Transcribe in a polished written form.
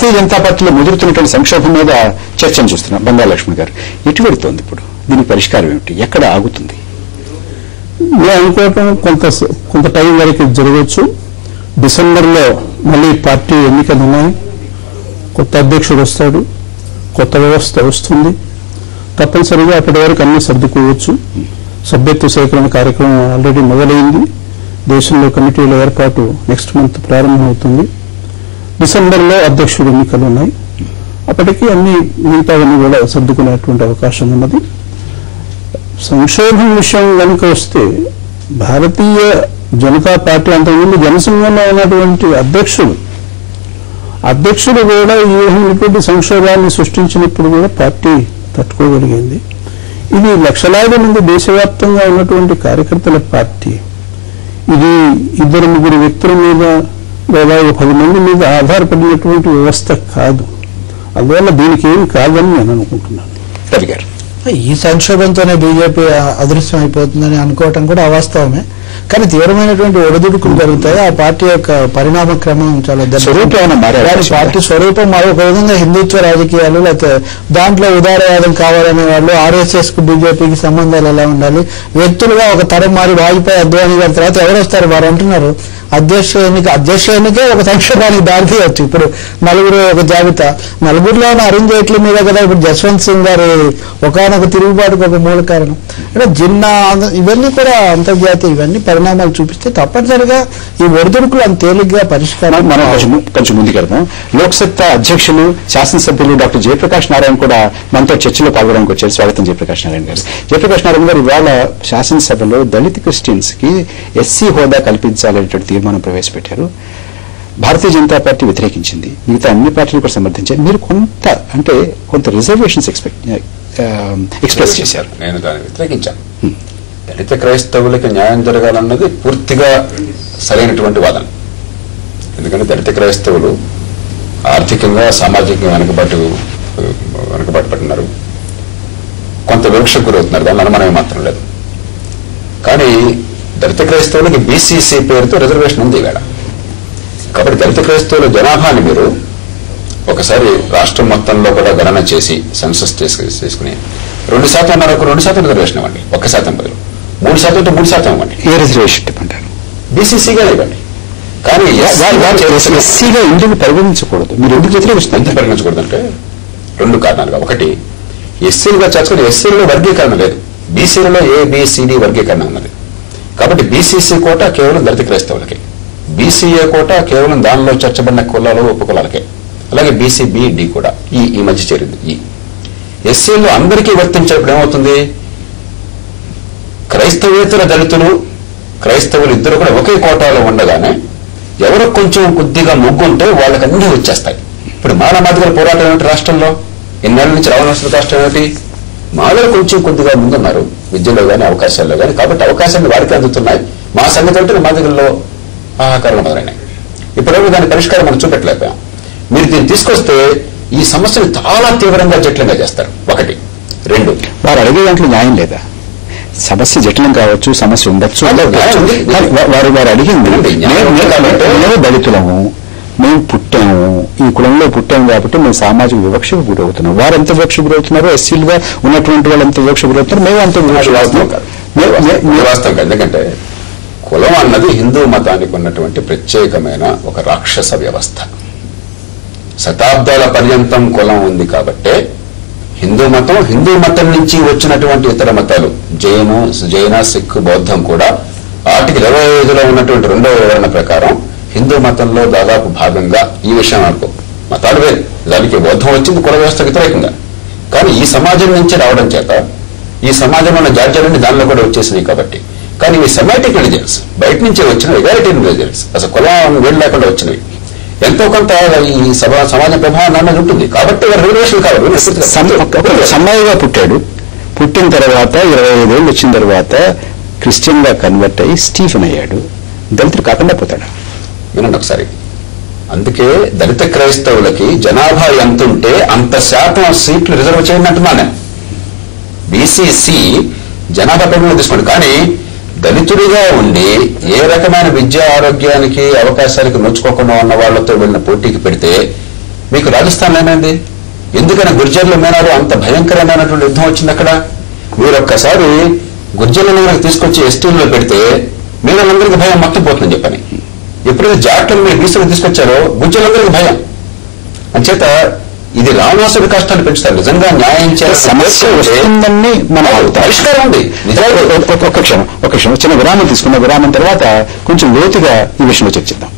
భారతీయ జనతా పార్టీలో ముదురుతున్నటువంటి సంక్షోభం మీద చర్చను చూస్తున్నాం. బంగారు లక్ష్మణ్ గారు, ఎటు వెళుతోంది ఇప్పుడు? దీనికి పరిష్కారం ఏమిటి? ఎక్కడ ఆగుతుంది? నేను అనుకోవటం కొంత టైం వరకు జరగవచ్చు. డిసెంబర్లో మళ్ళీ పార్టీ ఎన్నికలు ఉన్నాయి, కొత్త అధ్యక్షుడు వస్తాడు, కొత్త వ్యవస్థ వస్తుంది. తప్పనిసరిగా అప్పటి వరకు అన్ని సర్దుకోవచ్చు. సభ్యత్వ సేకరణ కార్యక్రమం ఆల్రెడీ మొదలైంది. దేశంలో కమిటీల ఏర్పాటు నెక్స్ట్ మంత్ ప్రారంభమవుతుంది. డిసెంబర్లో అధ్యక్షుడు ఎన్నికలు ఉన్నాయి. అప్పటికి అన్ని మిగతావన్నీ కూడా సర్దుకునేటువంటి అవకాశం ఉన్నది. సంక్షోభం విషయం కనుక వస్తే, భారతీయ జనతా పార్టీ అంతకుముందు జనసంఘంలో ఉన్నటువంటి అధ్యక్షుడు కూడా ఈ విధమైనటువంటి సంక్షోభాన్ని సృష్టించినప్పుడు కూడా పార్టీ తట్టుకోగలిగింది. ఇది లక్షలాది మంది దేశవ్యాప్తంగా ఉన్నటువంటి కార్యకర్తల పార్టీ. ఇది 2-3 వ్యక్తుల మీద లేదా 10 మంది మీద ఆధారపడినటువంటి వ్యవస్థ కాదు. అందువల్ల దీనికి ఏం కాదని నేను అనుకుంటున్నాను. రవి గారు, ఈ సంక్షోభంతోనే బీజేపీ అదృశ్యం అయిపోతుందని అనుకోవటం కూడా అవాస్తవమే. కానీ తీవ్రమైనటువంటి ఒడిదుడుకులు జరుగుతాయి. ఆ పార్టీ యొక్క పరిణామ క్రమం చాలా పార్టీ స్వరూపం మరొక విధంగా హిందుత్వ రాజకీయాలు, లేకపోతే దాంట్లో ఉదారవాదం కావాలనే వాళ్ళు, ఆర్ఎస్ఎస్ కు బీజేపీకి సంబంధాలు ఎలా ఉండాలి, వ్యక్తులుగా ఒక తరం మారి వాజ్పేయి, అద్వానీ గారి తర్వాత ఎవరు వస్తారు? వారు అంటున్నారు అధ్యక్ష ఎన్నికే ఒక సంక్షోభానికి దారి తీయవచ్చు. ఇప్పుడు నలుగురు ఒక జాబితా, నలుగురిలో ఉన్న అరుణ్ జైట్లీ మీద కదా ఇప్పుడు జస్వంత్ సింగ్ గారి ఒకనొక తిరుగుబాటుకు ఒక మూల కారణం. అంటే జిన్నా ఇవన్నీ కూడా అంతర్జాతీయ ఇవన్నీ పరిణామాలు చూపిస్తే తప్పనిసరిగా ఈ ఒడిదుడుకులు అంత తేలిగ్గా పరిష్కారం. మనం కొంచెం ముందుకెళ్దాం. లోక్సత్తా అధ్యక్షులు శాసనసభ్యులు డాక్టర్ జయప్రకాష్ నారాయణ కూడా మనతో చర్చలో పాల్గొనడానికి వచ్చారు. స్వాగతం జయప్రకాష్ నారాయణ గారు. జయప్రకాష్ నారాయణ గారు, ఇవాళ శాసనసభలో దళిత క్రిస్టియన్స్ కి ఎస్సీ హోదా కల్పించాలనేటువంటి తీర్మానం ప్రవేశపెట్టారు. భారతీయ జనతా పార్టీ వ్యతిరేకించింది, మిగతా అన్ని పార్టీలు కూడా సమర్థించారు. మీరు కొంత రిజర్వేషన్స్ ఎక్స్ప్రెస్ చేశారు. నేను దాన్ని వ్యతిరేకించాను. దళిత క్రైస్తవులకి న్యాయం జరగాలన్నది పూర్తిగా సరైనటువంటి వాదన. ఎందుకంటే దళిత క్రైస్తవులు ఆర్థికంగా సామాజికంగా వెనుకబాటు పడినారు, కొంత వివక్షకు గురవుతున్నారు. దాని అనుమానమే మాత్రం లేదు. కానీ దళిత క్రైస్తవులకి బీసీసీ పేరుతో రిజర్వేషన్ ఉంది ఇవాళ. కాబట్టి దళిత క్రైస్తవుల జనాభాని మీరు ఒకసారి రాష్ట్రం మొత్తంలో కూడా గణన చేసి సెన్సస్ తీసుకుని 2% అన్నారు, 2% రిజర్వేషన్ ఇవ్వండి. 1% బదులు 3% అంటే 3% ఇవ్వండి. ఏ రిజర్వేషన్ ఇవ్వంటారు? బీసీసీగా ఇవ్వండి. కానీ ఎస్సీగా ఎందుకు పరిగణించకూడదు? మీరు ఎందుకు వ్యతిరేకిస్తున్నారు? ఎందుకు పరిగణించకూడదు అంటే 2 కారణాలుగా. ఒకటి, ఎస్సీలుగా చేర్చుకుని ఎస్సీలలో వర్గీకరణ లేదు, బీసీలలో ఏబిసిడి వర్గీకరణ ఉన్నది. కాబట్టి బీసీసీ కోట కేవలం దళిత క్రైస్తవులకి, బీసీఏ కోట కేవలం దానిలో చేర్చబడిన కులాలు ఉపకులాలకే. అలాగే బీసీబీ డి కూడా ఈ మధ్య చేరింది. ఈ ఎస్సీలు అందరికీ వర్తించేప్పుడు ఏమవుతుంది? క్రైస్తవేతర దళితులు, క్రైస్తవులు ఇద్దరు కూడా ఒకే కోటాలో ఉండగానే ఎవరో కొంచెం కొద్దిగా మొగ్గుంటే వాళ్ళకి అన్నీ వచ్చేస్తాయి. ఇప్పుడు మానవాధికార పోరాటం ఏమిటి రాష్ట్రంలో? ఎన్నేళ్ల నుంచి రావణాసుల రాష్ట్రం ఏమిటి? మాలో కొంచెం కొద్దిగా ముందున్నారు విద్యలో కానీ అవకాశాల్లో కానీ. కాబట్టి అవకాశాలు వారికి అందుతున్నాయి. మా సంగతి అంటే మాదిగల్లో ఆహాకారాలు మొదలైనాయి. ఇప్పటివరకు దాని పరిష్కారం మనం చూపెట్టలేకపోయాం. మీరు దీన్ని తీసుకొస్తే ఈ సమస్యను చాలా తీవ్రంగా జటిలంగా చేస్తారు. 1. 2, వారు అడిగే దాంట్లో న్యాయం లేదా? సమస్య జటిలం కావచ్చు, సమస్య ఉండొచ్చు. వారు అడిగింది, మేము దళితులము, మేము పుట్టాము, ఈ కులంలో పుట్టాము కాబట్టి మేము సామాజిక వివక్షకు గురవుతున్నాం. వారు ఎంత వివక్షకు గురవుతున్నారు, ఎస్సీలుగా ఉన్నటువంటి వాళ్ళు ఎంత వివక్షకు గురవుతున్నారు, మేము అంత వివక్ష వాస్తవం కాదు. ఎందుకంటే కులం అన్నది హిందూ మతానికి ఉన్నటువంటి ప్రత్యేకమైన ఒక రాక్షస వ్యవస్థ. శతాబ్దాల పర్యంతం కులం ఉంది. హిందూ మతం నుంచి వచ్చినటువంటి ఇతర మతాలు జైన, సిక్, బౌద్ధం కూడా ఆర్టికల్ 25లో ఉన్నటువంటి 2వ వివరణ ప్రకారం హిందూ మతంలో దాదాపు భాగంగా ఈ విషయం అనుకో. మతాలు వేరు, దానికి బౌద్ధం వచ్చింది కుల వ్యవస్థకు వ్యతిరేకంగా. కానీ ఈ సమాజం నుంచి రావడం చేత ఈ సమాజంలో ఉన్న జాడ్యాలన్నీ దానిలో కూడా వచ్చేసినాయి. కాబట్టి కానీ ఈ సెమాటిక్ రిలీజియన్స్ బయట నుంచే వచ్చినవి, ఎగాలిటేరియన్ రిలీజియన్స్, అసలు కులం వేడి లేకుండా వచ్చినవి. ఎంతో కొంత ఈ సమాజ ప్రభావం అనేది ఉంటుంది. కాబట్టి రిజర్వేషన్ కావాలి. సమ్మయ్యగా పుట్టిన తర్వాత 25 ఏళ్ళు వచ్చిన తర్వాత క్రిస్టియన్ గా కన్వర్ట్ అయ్యి స్టీఫెన్ అయ్యాడు. దళితుడు కాకుండా పోతాడా? వినండి ఒకసారి. అందుకే దళిత క్రైస్తవులకి జనాభా ఎంతుంటే అంత శాతం సీట్లు రిజర్వ్ చేయండి అంటున్నాను నేను. బీసీసీ జనాభా పెరుగుదల తీసుకోండి. కానీ దళితుడిగా ఉండి ఏ రకమైన విద్యా ఆరోగ్యానికి అవకాశానికి నోచుకోకుండా ఉన్న వాళ్లతో వెళ్ళిన పోటీకి పెడితే మీకు రాజస్థాన్లో ఏమైంది? ఎందుకని గుర్జర్లు మీనాలు అంత భయంకరమైనటువంటి యుద్ధం వచ్చింది అక్కడ? మీరు ఒక్కసారి గుర్జర్లను తీసుకొచ్చి ఎస్టీల్లో పెడితే మీనాలందరికీ భయం మొత్తం పోతుందని చెప్పని. ఎప్పుడైతే జాట్లను మీరు బీసీలో తీసుకొచ్చారో గుర్జర్లందరికీ భయం. అంచేత ఇది రావణాసుడి కష్టాలు పెంచుతారు. నిజంగా న్యాయం చేయాలి, సమస్య వస్తుందని మన పరిష్కారం ఉంది. ఒక క్షణం చిన్న విరామం తీసుకున్న విరామం తర్వాత కొంచెం లోతుగా ఈ విషయంలో చర్చిద్దాం.